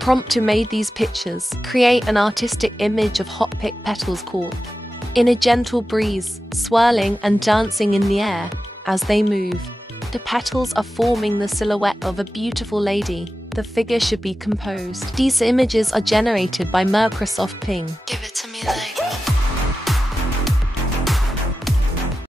Prompt to made these pictures. Create an artistic image of hot-picked petals caught in a gentle breeze, swirling and dancing in the air as they move. The petals are forming the silhouette of a beautiful lady. The figure should be composed. These images are generated by Microsoft Ping. Give it to me like